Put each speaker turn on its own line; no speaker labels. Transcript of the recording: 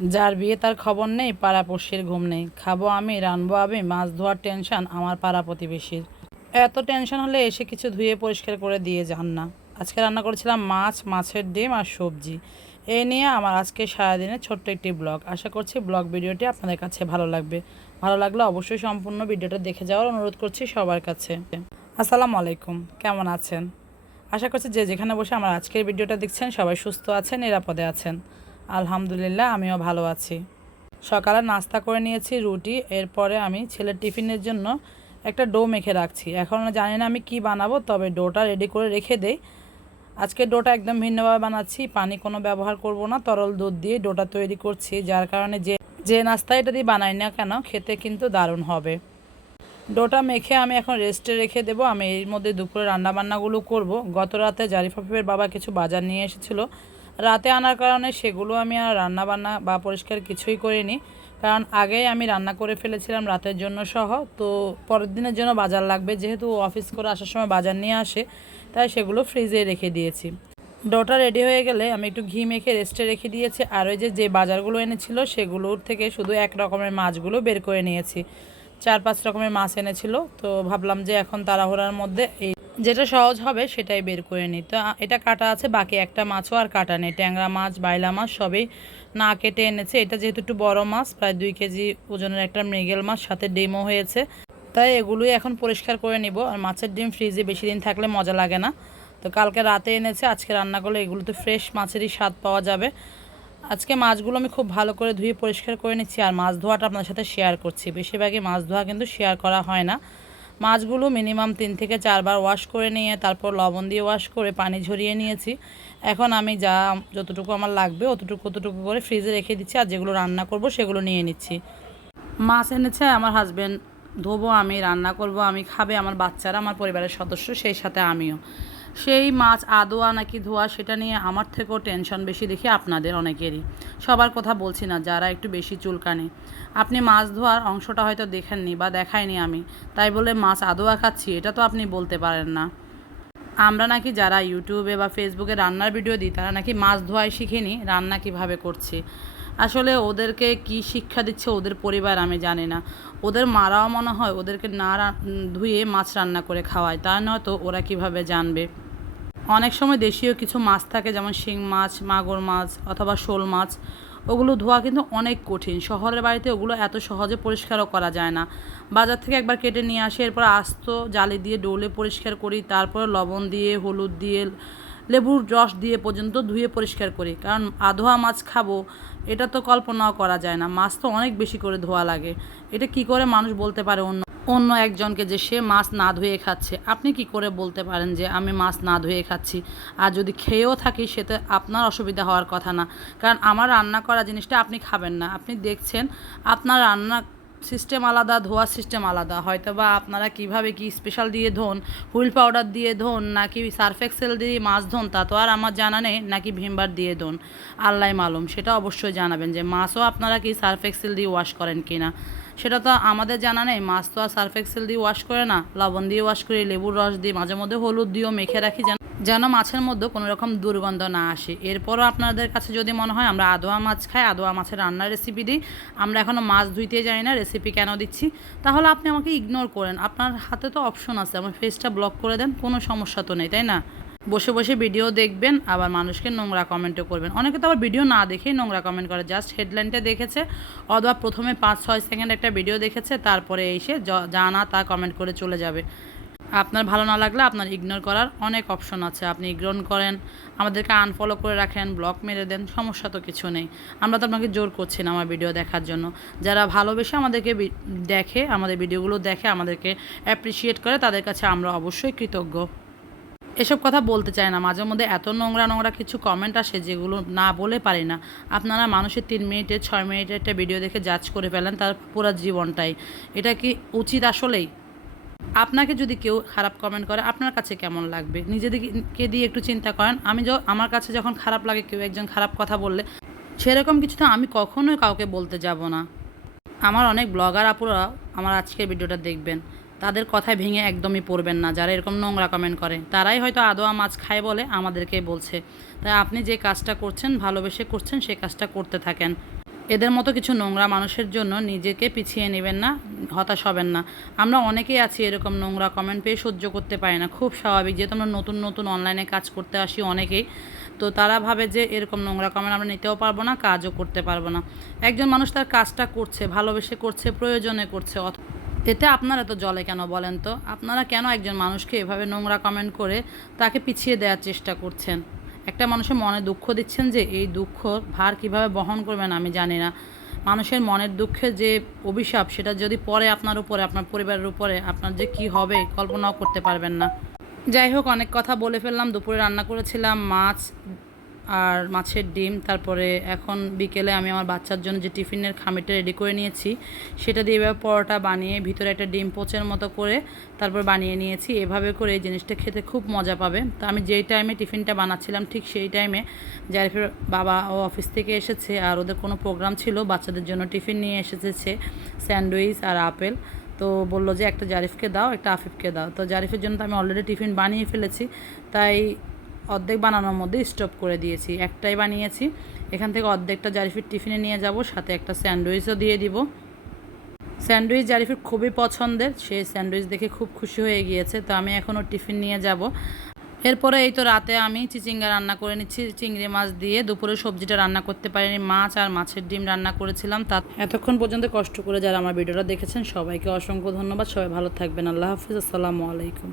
যার বিয়ে তার খবর নেই, পাড়াপড়শির ঘুম নেই। খাব আমি, রানবো আমি, মাছ ধোয়ার টেনশন আমার পাড়া প্রতিবেশীর। এত টেনশন হলে এসে কিছু ধুয়ে পরিষ্কার করে দিয়ে যান না। আজকে রান্না করেছিলাম মাছ, মাছের ডিম আর সবজি। এই নিয়ে আমার আজকে সারাদিনের ছোট্ট একটি ব্লগ। আশা করছি ব্লগ ভিডিওটি আপনাদের কাছে ভালো লাগবে। ভালো লাগলে অবশ্যই সম্পূর্ণ ভিডিওটা দেখে যাওয়ার অনুরোধ করছি সবার কাছে। আসসালামু আলাইকুম, কেমন আছেন? আশা করছি যে যেখানে বসে আমার আজকের ভিডিওটা দেখছেন সবাই সুস্থ আছেন, নিরাপদে আছেন। আলহামদুলিল্লাহ, আমিও ভালো আছি। সকালে নাস্তা করে নিয়েছি, রুটি, এরপরে আমি ছেলের টিফিনের জন্য একটা ডো মেখে রাখছি। এখন জানি না আমি কি বানাবো, তবে ডোটা রেডি করে রেখে দেই। আজকে ডোটা একদম ভিন্নভাবে বানাচ্ছি, পানি কোনো ব্যবহার করব না, তরল দুধ দিয়ে ডোটা তৈরি করছি, যার কারণে যে যে নাস্তা এটা দিয়ে বানাই না কেন, খেতে কিন্তু দারুণ হবে। ডোটা মেখে আমি এখন রেস্টে রেখে দেবো, আমি এর মধ্যে দুপুরে রান্নাবান্নাগুলো করব। গত রাতে জারিফাফিফের বাবা কিছু বাজার নিয়ে এসেছিল রাতে আনার কারণে সেগুলো আমি আর রান্নাবান্না বা পরিষ্কার কিছুই করিনি। কারণ আগেই আমি রান্না করে ফেলেছিলাম রাতের জন্য সহ। তো পরের দিনের জন্য বাজার লাগবে। যেহেতু অফিস করে আসার সময় বাজার নিয়ে আসে, তাই সেগুলো ফ্রিজে রেখে দিয়েছি। ডোটা রেডি হয়ে গেলে আমি একটু ঘি মেখে রেস্টে রেখে দিয়েছি। আর ওই যে যে বাজারগুলো এনেছিল, সেগুলোর থেকে শুধু এক রকমের মাছগুলো বের করে নিয়েছি। চার পাঁচ রকমের মাছ এনেছিল। তো ভাবলাম যে এখন তাড়াহুড়ার মধ্যে এই যেটা সহজ হবে সেটাই বের করে নিই তো এটা কাটা আছে, বাকি একটা মাছও আর কাটা নেই। ট্যাংরা মাছ, বাইলা মাছ সবই না কেটে এনেছে। এটা যেহেতু একটু বড় মাছ, প্রায় দুই কেজি ওজনের একটা মৃগেল মাছ, সাথে ডিমও হয়েছে। তাই এগুলোই এখন পরিষ্কার করে নিব। আর মাছের ডিম ফ্রিজে বেশি দিন থাকলে মজা লাগে না। তো, কালকে রাতে এনেছে, আজকে রান্না করলে এগুলো তো ফ্রেশ মাছেরই স্বাদ পাওয়া যাবে। আজকে মাছগুলো আমি খুব ভালো করে ধুয়ে পরিষ্কার করে নিচ্ছি। আর মাছ ধোয়াটা আপনার সাথে শেয়ার করছি। বেশিরভাগই মাছ ধোয়া কিন্তু শেয়ার করা হয় না। মাছগুলো মিনিমাম তিন থেকে চারবার ওয়াশ করে নিয়ে, তারপর লবণ দিয়ে ওয়াশ করে পানি ঝরিয়ে নিয়েছি। এখন আমি যা যতটুকু আমার লাগবে, অতটুকু অতটুকু করে ফ্রিজে রেখে দিচ্ছি আর যেগুলো রান্না করব সেগুলো নিয়ে নিচ্ছি। মাছ এনেছে, আমার হাজব্যান্ড ধোবো আমি, রান্না করব, আমি খাবে, আমার বাচ্চারা, আমার পরিবারের সদস্য, সেই সাথে আমিও। সেই মাছ আদোয়া নাকি ধোয়া সেটা নিয়ে আমার থেকেও টেনশন বেশি দেখি আপনাদের অনেকেরই। সবার কথা বলছি না, যারা একটু বেশি চুলকানি। আপনি মাছ ধোয়ার অংশটা হয়তো দেখেননি বা দেখাইনি আমি। তাই বলে মাছ আদোয়া খাচ্ছি, এটা তো আপনি বলতে পারেন না। আমরা নাকি যারা ইউটিউবে বা ফেসবুকে রান্নার ভিডিও দিই, তারা নাকি মাছ ধোয়াই শিখিনি, রান্না কীভাবে করছি? আসলে ওদেরকে কি শিক্ষা দিচ্ছে ওদের পরিবার আমি জানি না। ওদের মারাও মনে হয়, ওদেরকে না ধুয়ে মাছ রান্না করে খাওয়ায়, তা নয়তো ওরা কীভাবে জানবে? অনেক সময় দেশীয় কিছু মাছ থাকে, যেমন শিং মাছ, মাগুর মাছ অথবা শোল মাছ, ওগুলো ধোয়া কিন্তু অনেক কঠিন। শহরের বাড়িতে ওগুলো এত সহজে পরিষ্কারও করা যায় না। বাজার থেকে একবার কেটে নিয়ে আসি, এরপর আস্ত জালি দিয়ে ডোলে পরিষ্কার করি, তারপর লবণ দিয়ে, হলুদ দিয়ে লেবুর রস দিয়ে পর্যন্ত ধুয়ে পরিষ্কার করি। কারণ আধোয়া মাছ খাব, এটা তো কল্পনাও করা যায় না। মাছ তো অনেক বেশি করে ধোয়া লাগে। এটা কি করে মানুষ বলতে পারে অন্য অন্য একজনকে যে সে মাছ না ধুয়ে খাচ্ছে? আপনি কি করে বলতে পারেন যে আমি মাছ না ধুয়ে খাচ্ছি? আর যদি খেয়েও থাকি সেটা আপনার অসুবিধা হওয়ার কথা না। কারণ আমার রান্না করা জিনিসটা আপনি খাবেন না। আপনি দেখছেন, আপনার রান্না সিস্টেম আলাদা, ধোয়ার সিস্টেম আলাদা। হয়তো বা আপনারা কীভাবে কি স্পেশাল দিয়ে ধোন হুইল পাউডার দিয়ে ধোন, নাকি সার্ফ এক্সেল দিয়ে মাছ ধোন, তা তো আর আমার জানা নেই, নাকি ভিমবার দিয়ে ধোন, আল্লাহ মালুম। সেটা অবশ্যই জানাবেন যে মাছও আপনারা কি সার্ফ এক্সেল দিয়ে ওয়াশ করেন কি না সেটা তো আমাদের জানা নেই, মাছ তো আর সার্ফ এক্সেল দিয়ে ওয়াশ করে না, লবণ দিয়ে ওয়াশ করি, লেবুর রস দিয়ে মাঝে মধ্যে হলুদ দিয়েও মেখে রাখি যেন যেন মাছের মধ্যে কোনো রকম দুর্গন্ধ না আসে। এরপরও আপনাদের কাছে যদি মনে হয়, আমরা আদোয়া মাছ খাই, আদোয়া মাছের রান্নার রেসিপি দিই। আমরা এখনও মাছ ধুইতে যাই না রেসিপি কেন দিচ্ছি? তাহলে আপনি আমাকে ইগনোর করেন। আপনার হাতে তো অপশন আছে, আমার ফেসটা ব্লক করে দেন, কোনো সমস্যা তো নেই, তাই না? বসে বসে ভিডিও দেখবেন, আবার মানুষকে নোংরা কমেন্টও করবেন। অনেকে তো আবার ভিডিও না দেখেই নোংরা কমেন্ট করে। জাস্ট হেডলাইনটা দেখেছে অথবা প্রথমে পাঁচ ছয় সেকেন্ড একটা ভিডিও দেখেছে, তারপরে এসে য- যা না তা কমেন্ট করে চলে যাবে। আপনার ভালো না লাগলে আপনার ইগনোর করার অনেক অপশন আছে। আপনি ইগনোর করেন, আমাদেরকে আনফলো করে রাখেন ব্লক মেরে দেন, সমস্যা তো কিছু নেই। আমরা তো আপনাকে জোর করছি না আমার ভিডিও দেখার জন্য। যারা ভালোবেসে আমাদেরকে দেখে, আমাদের ভিডিওগুলো দেখে, আমাদেরকে অ্যাপ্রিসিয়েট করে, তাদের কাছে আমরা অবশ্যই কৃতজ্ঞ। এসব কথা বলতে চাই না। মাঝে মধ্যে এত নোংরা নোংরা কিছু কমেন্ট আসে যেগুলো না বলে পারি না। আপনারা মানুষের তিন মিনিটে, ছয় মিনিটের একটা ভিডিও দেখে জাজ করে ফেলেন তার পুরো জীবনটাই। এটা কি উচিত আসলেই? আপনাকে যদি কেউ খারাপ কমেন্ট করে, আপনার কাছে কেমন লাগবে? নিজেদেরকে দিয়ে একটু চিন্তা করেন। আমি আমার কাছে যখন খারাপ লাগে, কেউ একজন খারাপ কথা বললে, সেরকম কিছু তো আমি কখনোই কাউকে বলতে যাব না। আমার অনেক ব্লগার আপুরা আমার আজকের ভিডিওটা দেখবেন। তাদের কথায় ভেঙে একদমই পড়বেন না। যারা এরকম নোংরা কমেন্ট করে, তারাই হয়তো আদোয়া মাছ খায় বলে আমাদেরকে বলছে। তাই আপনি যে কাজটা করছেন, ভালোবেসে করছেন সেই কাজটা করতে থাকেন। এদের মতো কিছু নোংরা মানুষের জন্য নিজেকে পিছিয়ে নেবেন না, হতাশ হবেন না। আমরা অনেকেই আছি এরকম নোংরা কমেন্ট পেয়ে সহ্য করতে পারি না। খুব স্বাভাবিক যেহেতু আমরা নতুন নতুন অনলাইনে কাজ করতে আসি অনেকেই, তো তারা ভাবে যে এরকম নোংরা কমেন্ট আমরা নিতেও পারব না, কাজও করতে পারব না। একজন মানুষ তার কাজটা করছে, ভালোবেসে করছে, প্রয়োজনে করছে এতে আপনারা তো জলে কেন বলেন তো? আপনারা কেন একজন মানুষকে এভাবে নোংরা কমেন্ট করে তাকে পিছিয়ে দেওয়ার চেষ্টা করছেন? একটা মানুষের মনে দুঃখ দিচ্ছেন যে এই দুঃখ ভার কীভাবে বহন করবেন আমি জানি না। মানুষের মনের দুঃখে যে অভিশাপ, সেটা যদি পরে আপনার উপরে, আপনার পরিবারের উপরে, আপনার যে কি হবে কল্পনাও করতে পারবেন না। যাই হোক, অনেক কথা বলে ফেললাম, দুপুরে রান্না করেছিলাম, মাছ আর মাছের ডিম, তারপরে এখন বিকেলে আমি আমার বাচ্চার জন্য যে টিফিনের খামিরটা রেডি করে নিয়েছি, সেটা দিয়ে এভাবে পরোটা বানিয়ে ভিতরে একটা ডিম পোচের মতো করে তারপর বানিয়ে নিয়েছি। এভাবে করে এই জিনিসটা খেতে খুব মজা পাবে। তো আমি যেই টাইমে টিফিনটা বানাচ্ছিলাম, ঠিক সেই টাইমে জারিফের বাবা ও অফিস থেকে এসেছে আর ওদের কোনো প্রোগ্রাম ছিল, বাচ্চাদের জন্য টিফিন নিয়ে এসেছে স্যান্ডউইচ আর আপেল। তো বলল যে, একটা জারিফকে দাও, একটা আফিফকে দাও। তো জারিফের জন্য তো আমি অলরেডি টিফিন বানিয়ে ফেলেছি। তাই অর্ধেক বানানোর মধ্যে স্টপ করে দিয়েছি। একটাই বানিয়েছি। এখান থেকে অর্ধেকটা জারিফের টিফিনে নিয়ে যাব, সাথে একটা স্যান্ডউইচও দিয়ে দিব। স্যান্ডউইচ জারিফের খুবই পছন্দের, সে স্যান্ডউইচ দেখে খুব খুশি হয়ে গিয়েছে, তো আমি এখনও টিফিন নিয়ে যাব। এরপরে এই তো রাতে আমি চিচিঙ্গা রান্না করে নিচ্ছি, চিংড়ি মাছ দিয়ে। দুপুরে সবজিটা রান্না করতে পারিনি, মাছ আর মাছের ডিম রান্না করেছিলাম। তা এতক্ষণ পর্যন্ত কষ্ট করে যারা আমার ভিডিওটা দেখেছেন, সবাইকে অসংখ্য ধন্যবাদ। সবাই ভালো থাকবেন। আল্লাহ হাফিজ। আসসালামু আলাইকুম।